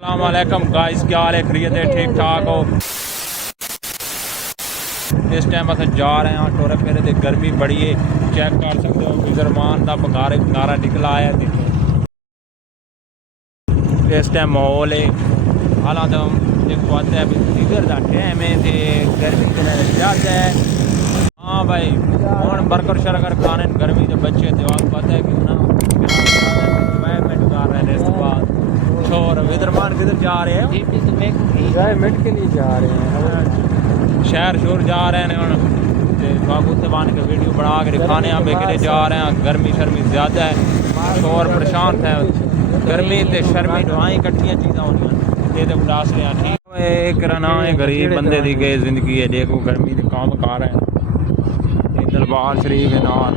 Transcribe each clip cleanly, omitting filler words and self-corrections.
अस्सलाम वालेकुम गाइस, क्या हाल है? खैरियत है? ठीक ठाक हो? इस टाइम अस जा रहे हैं टोरे फेरे ते गर्मी बड़ी है, चेक कर सकते हो फिजरमान का बंगारा निकला है। इस टाइम माहौल है, हालांकि देखो आता है फिजर का टाइम है तो गर्मी ज़्यादा है। हाँ भाई, हूँ बर्गर शर्गर खाने गर्मी के बच्चे थे, आपको पता है कि ना एंजॉयमेंट कर रहे हैं। इस बाद छोर विदरमान किधर जा रहे हैं? एंजॉयमेंट के लिए जा रहे हैं, शहर शोर जा रहे हैं हम बाबूते बन के वीडियो बना के दिखाने हम कि जा रहे हैं। गर्मी शर्मी ज़्यादा है, शोर परेशान है। गर्मी तो शर्मी दुआएं कट्ठियां चीज़ां होंगी तो उदास रहे हैं। ठीक एक ना है गरीब बंदे की गई जिंदगी है। देखो गर्मी के काम कर रहे हैं, दरबार शरीफ है नाल,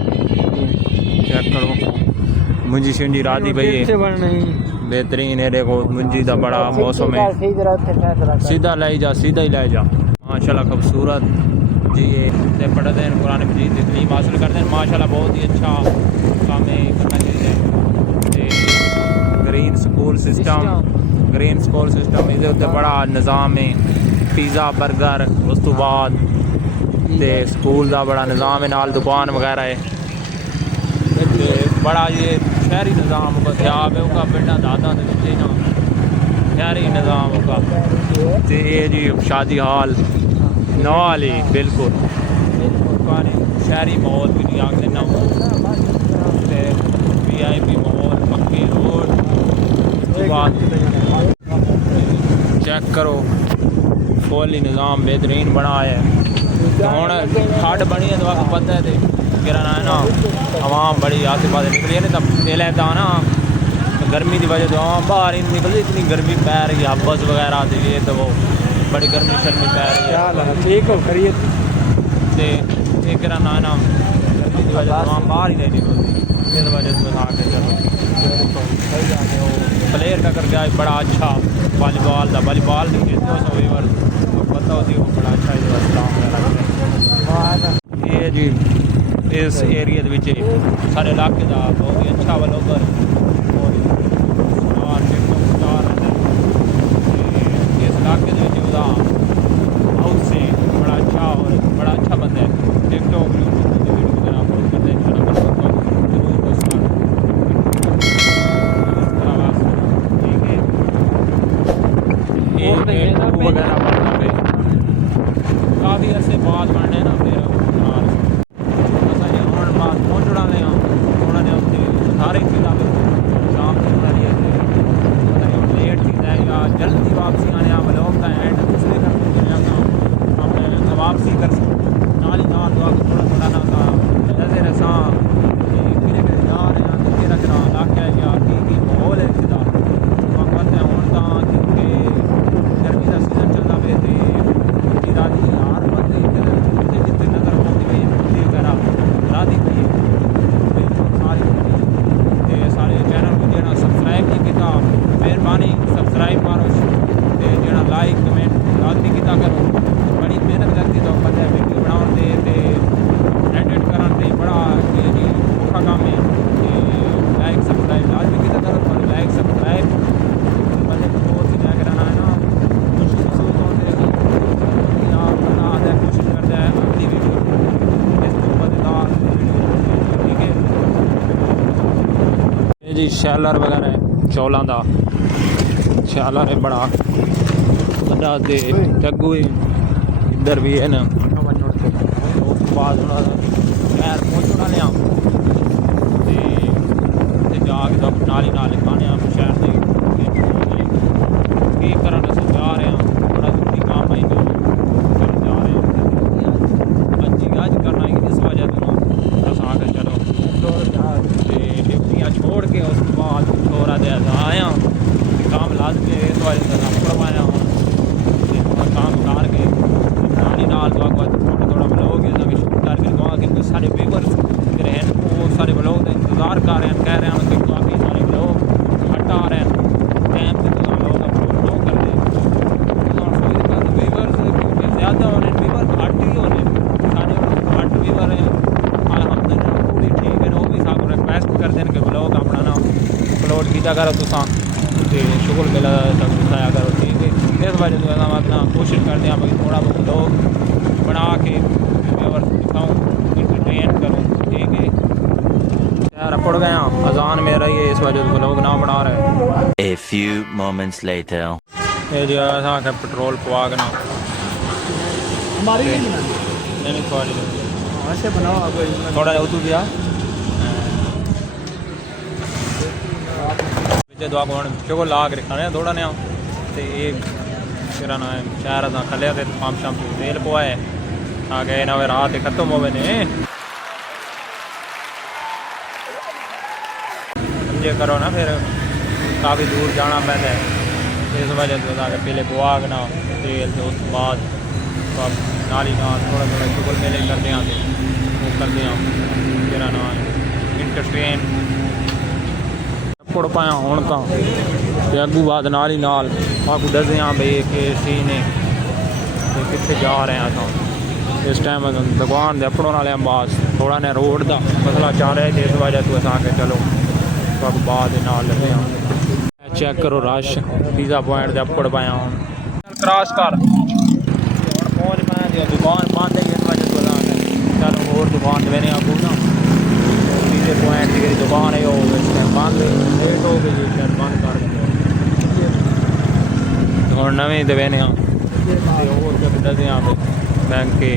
चेक करो मुंजी शिंजी राती पई है, बेहतरीन है। देखो मुंजी का बड़ा मौसम है, सीधा ले जा, सीधा ही ले जा। माशाल्लाह खूबसूरत जी ये पढ़ते हैं कुरान मजीद की तलीम हासिल करते हैं। माशाल्लाह बहुत ही अच्छा काम है करना चाहिए। ग्रीन स्कूल सिस्टम ये बड़ा निज़ाम है। पिज़्ज़ा बर्गर उस तो बाद स्कूल का बड़ा निज़ाम है, नाल दुकान वगैरह है। बड़ा ये शहरी निज़ाम होगा होगा पिंडा दादा ना शहरी निज़ाम होगा। तो ये जी शादी हाल नाल ही बिल्कुल शहरी माहौल भी नहीं आखते ना, VIP माहौल पक्की रोड। उसके बाद चेक करो फुल ही निज़ाम बेहतरीन बना है। हूँ खड्ड बनी है तो आपको पता है गिरना है ना, आवाम बड़ी आसे पास निकली है नहीं तो पहले था ना गर्मी की वजह से आवाम बाहर ही नहीं निकलती। इतनी गर्मी पै रही है, बस वगैरह थी ये तो वो बड़ी गर्मी शर्मी पै रही है। ठीक हो खरीद गिरना है ना गर्मी की वजह से आवाम बाहर ही नहीं निकलती। इस वजह से आके चलो प्लेयर का करके आज बड़ा अच्छा वॉलीबॉल नहीं खेलते हो वीवर पता होती वो बड़ा अच्छा ये जी इस एरिया सारे इलाके का बहुत ही अच्छा वलोगर इस इलाके हाउस से बड़ा अच्छा और बड़ा अच्छा बंदा है। टिकटॉक वीडियो अपलोड करते हैं वगैरह काफ़ी अरसे बाद बनने ना फिर पहुँचना ने उन्होंने उत्थे सारे चीज़ा शाम को लेट थी या जल्दी वापसी आने ब्लॉग का एंड दूसरे घर अपने वापसी कर नाल ही नाल थोड़ा थोड़ा ना नजर असा कि जा रहे हैं किरा किरा इलाका या की माहौल है इसका पता है। हूँ तो क्योंकि गर्मी का सीजन चलता पे रात यार बंदे जितने नजर आती पई बंदी वगैरह राती पई सारे चैनल को जो सबसक्राइब नहीं किया मेहरबानी सब्सक्राइब मारो तो जो लाइक कमेंट लाजमी किया करो। बड़ी मेहनत लगती तो पता है वीडियो बनाने एडिट करने बड़ा जी औखा काम है। लाइक सब्सक्राइब लाजमी किया करो, थोड़ी लाइक सब्सक्राइब बंदे को बहुत ही क्या करना है ना कोशिश होती है कोशिश करता है अगली वीडियो इस मजेदार ठीक है जी। शैलर वगैरह है चौलों का शैलर है बड़ा बड़ा जग्गू इधर भी है ना। उस बाद शहर पहुँचना लिया जाके तो नाली खाने शहर से की करन अस जा रहे हैं। बड़ा जरूरी काम है तो जा रहे हैं अज करना इस वजह तो अस आके चलो ड्यूटियाँ छोड़ के उस बाद छोरा दे आया काम लाजमी इस वजह से पढ़वाया काम करके नाली नाल थोड़ा थोड़ा ब्लॉग शूट करके दूँगा क्योंकि सारे व्यूअर्स रहन वो सारे ब्लॉग का इंतजार कर रहे हैं, कह रहे हैं कि काफ़ी सारे ब्लॉग घट आ रहे हैं टाइम से तो लोग अपलोड कर दें व्यूअर्स ज़्यादा होने व्यूअर घट ही होने सारे घट व्यूअर हैं। अलहमदुलिल्लाह पूरी ठीक है, वो भी साहब रिक्वेस्ट कर दें कि ब्लॉग अपना ना अपलोड किया करो तुसा तो शुक्र मिला सब दिखाया करो, ठीक है। इस वजह से हम अपना कोशिश करते हैं भाई थोड़ा बहुत लोग बना के व्यूअर्स दिखाऊँ, इंटरटेन करूँ, ठीक है। यार पड़ गए अजान में रही है, इस वजह से लोग ना बना रहे। A few moments later. ये जो है पेट्रोल पवा के ना हमारी नहीं थोड़ी ऐसे बनाओ आप थोड़ा उतू दिया दुआ को चुगो ला के रखा थोड़ा ने तो ये तेरा ना शहर असा खलिया थे शाम शाम तेल पवाए ताकि ना रात खत्म हो ने समझे करो ना, फिर काफ़ी दूर जाना पैदा है, इस वजह से पहले पवा के ना तेल तो उस बाद नाली नाल थोड़ा थोड़ा शुगर मेले करते हैं वो करते हैं तेरा ना इंटरटेन पड़ पाया हूँ तो अगू बाद नाली नाल आपको दसदे हाँ भाई कि सी ने कितने जा रहे हैं तो इस टाइम दुकान के अपनों वाले बास थोड़ा ने रोड का मसला चल रहा है, इस वजह से असा के चलो तो बाद नाल लगे हैं। चेक करो रश पिज़्ज़ा पॉइंट से अपड़ पाया हूँ क्रॉस कर पहुँच पाया दुकान बंद है, इस वजह से चलो और दुकान मैंने आपको ना पिज़्ज़ा पॉइंट की दुकान है वो बंद लेट हो गई शायद बंद कर और नवी देने और दसे यहाँ पे बैंक के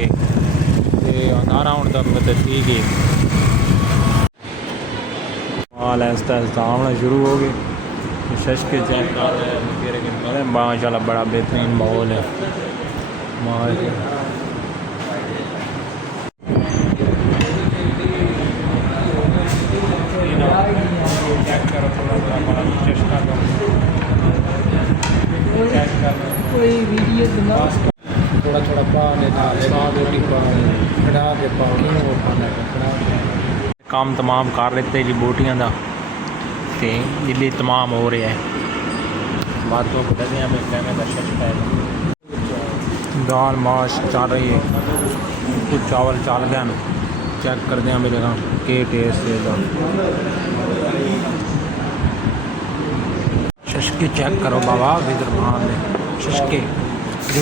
नारा हूँ तक मतलब ठीक है माल ऐसा आना शुरू हो गए। शश के चेक कर रहे हैं माशाल्लाह बड़ा बेहतरीन माहौल है माल चेक करो थोड़ा कोई वीडियो थोड़ा थोड़ा पा लेना रोटी पा कड़ा के पा काम तमाम कर लेते जी बोटियां का तो जिले तमाम हो रहा है बातों को दसिया में कहने का शक है। दाल माश चल रही है, कुछ चावल चल गए हैं, चेक करते हैं मेरे के टेस्ट है शशके चेक करो बाबा विदरमान ने शशके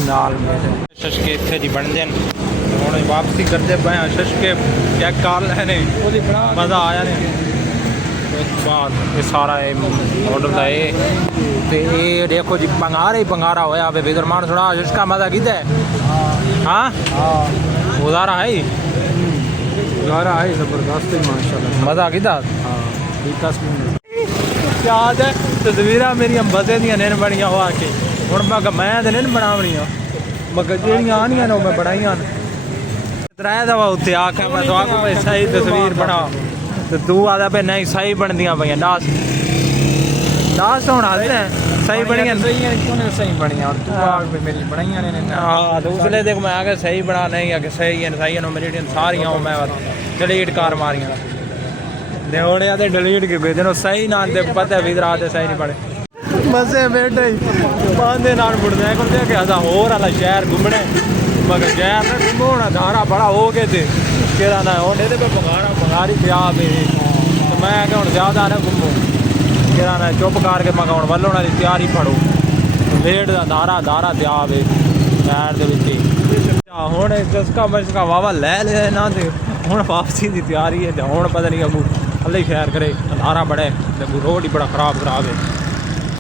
नाल में शशके इतने जी बन जाए हूँ वापसी करते पे शशके चेक कर लेने मज़ा आया नहीं उस बाद ये सारा ऑर्डर का ये देखो जी पंगारा होया पे विदरमान सुना शशका मज़ा कितना है। हाँ गुजारा है गारा है ज़बरदस्त माशाल्लाह मज़ा कितना याद है तस्वीर मेरिया मजे दियां ने बड़िया हो आके हूँ मैं तो नहीं बनावनिया मगर जड़ियाँ आनिया ने मैं बनाइया त्रै दफा उत्ते आख्या मैं तो आखो भाई सही तस्वीर बना तो तू आदा पे नहीं सही बनदियां पईयां दस होना सही बनिया सही बढ़िया और तू आग पे मेरी बनाइया ने हाँ तो उसले देख मैं आगे सही बना नहीं आगे सही है मेरी सारियाँ मैं डिलीट कर मारिया देवड़े तो डिलीट के भेजे सही ना दे पता भी रात सही नहीं पड़े मजे बैठे बांधे नाल मुड़दे कि असा होर वाला शहर घूमने मगर शहर ना घूमो होना धारा बड़ा हो गए थे केरा ना होने पे बंगारी पिया पे तो मैं हूँ ज़्यादा ना घूमो केरा ना चुप करके मैं हूँ वलों की तैयारी फड़ो वेट का धारा त्या पे शहर के हूँ चस्का मचका वावा लै लिया ना तो हूँ वापसी की तैयारी है हूँ पता नहीं अगू अल्ले शहर करे धारा बड़े रोड ही बड़ा खराब है।